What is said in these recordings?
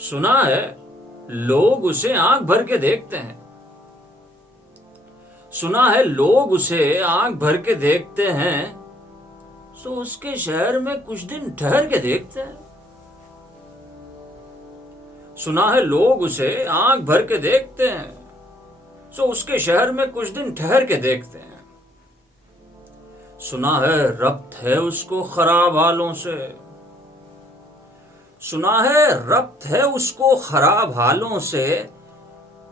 سنا ہے لوگ اسے آنکھ بھر کے دیکھتے ہیں. سنا ہے لوگ اسے آنکھ بھر کے دیکھتے ہیں، سو اس کے شہر میں کچھ دن ٹھہر کے دیکھتے ہیں. سنا ہے لوگ اسے آنکھ بھر کے دیکھتے ہیں، سو اس کے شہر میں کچھ دن ٹھہر کے دیکھتے ہیں. سنا ہے ربط ہے اس کو خراب حالوں سے، سنا ہے ربط ہے اس کو خراب حالوں سے،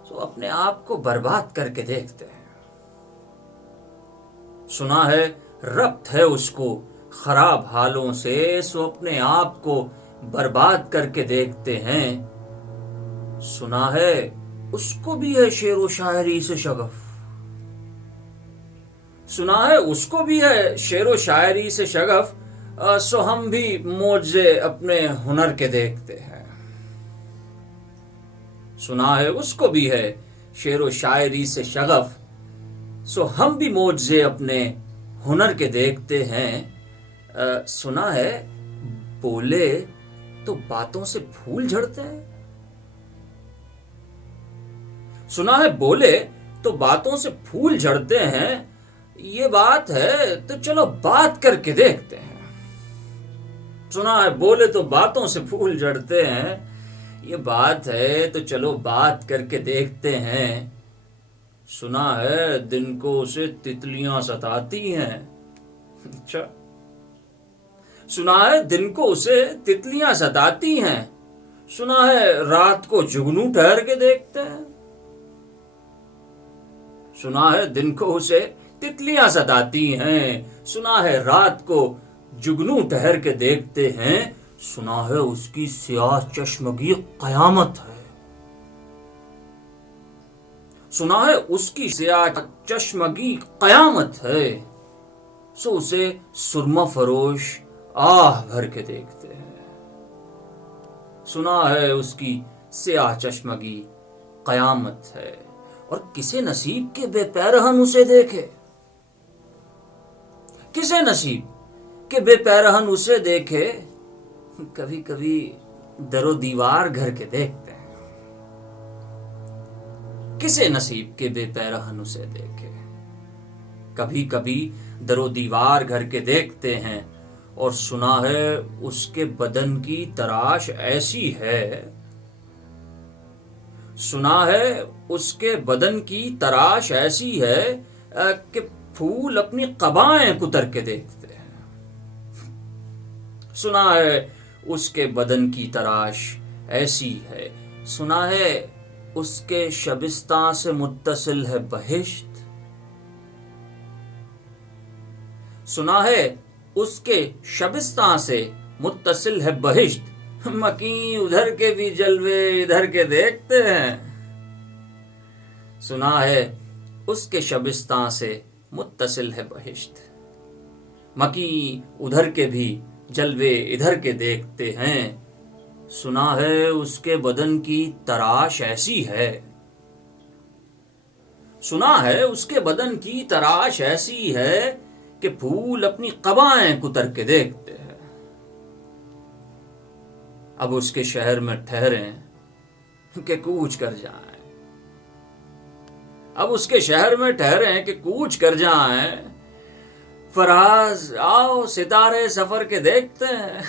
سو اپنے آپ کو برباد کر کے دیکھتے ہیں. سنا ہے ربط ہے اس کو خراب حالوں سے، سو اپنے آپ کو برباد کر کے دیکھتے ہیں. سنا ہے اس کو بھی ہے شعر و شاعری سے شغف، سنا ہے اس کو بھی ہے شعر و شاعری سے شغف، سو ہم بھی معجزے اپنے ہنر کے دیکھتے ہیں. سنا ہے اس کو بھی ہے شعر و شاعری سے شغف، سو ہم بھی معجزے اپنے ہنر کے دیکھتے ہیں. سنا ہے بولے تو باتوں سے پھول جھڑتے ہیں، سنا ہے بولے تو باتوں سے پھول جھڑتے ہیں. یہ بات ہے تو چلو بات کر کے دیکھتے ہیں. سنا ہے بولے تو باتوں سے پھول جھڑتے ہیں، یہ بات ہے تو چلو بات کر کے دیکھتے ہیں. سنا ہے دن کو اسے تتلیاں ستاتی ہیں. اچھا، سنا ہے دن کو اسے تتلیاں ستاتی ہیں، سنا ہے رات کو جگنو ٹھہر کے دیکھتے ہیں. سنا ہے دن کو اسے تتلیاں ستاتی ہیں، سنا ہے رات کو جگنو ٹھہر کے دیکھتے ہیں. سنا ہے اس کی سیاہ چشمگی قیامت ہے، سنا ہے اس کی سیاہ چشمگی قیامت ہے، سو اسے سرما فروش آہ بھر کے دیکھتے ہیں. سنا ہے اس کی سیاہ چشمگی قیامت ہے، اور کسے نصیب کے بے پیرہن اسے دیکھے، کسے نصیب کے بے پیرہن اسے دیکھے، کبھی کبھی در و دیوار گھر کے دیکھتے ہیں. کسے نصیب کے بے پیرہن اسے دیکھے، کبھی کبھی در و دیوار گھر کے دیکھتے ہیں. اور سنا ہے اس کے بدن کی تراش ایسی ہے، سنا ہے اس کے بدن کی تراش ایسی ہے کہ پھول اپنی قبائیں کتر کے دیکھتے ہیں. سنا ہے اس کے بدن کی تراش ایسی ہے، سنا ہے اس کے شبستان سے متصل ہے بہشت، سنا ہے اس کے شبستان سے متصل ہے بہشت. مکیں ادھر کے بھی جلوے ادھر کے دیکھتے ہیں. سنا ہے اس کے شبستان سے متصل ہے بہشت، مکیں ادھر کے بھی جلوے ادھر کے دیکھتے ہیں. سنا ہے اس کے بدن کی تراش ایسی ہے، سنا ہے اس کے بدن کی تراش ایسی ہے کہ پھول اپنی قبائیں کتر کے دیکھتے ہیں. اب اس کے شہر میں ٹھہریں کہ کوچ کر جائیں، اب اس کے شہر میں ٹھہریں کہ کوچ کر جائیں. فراز آؤ ستارے سفر کے دیکھتے ہیں.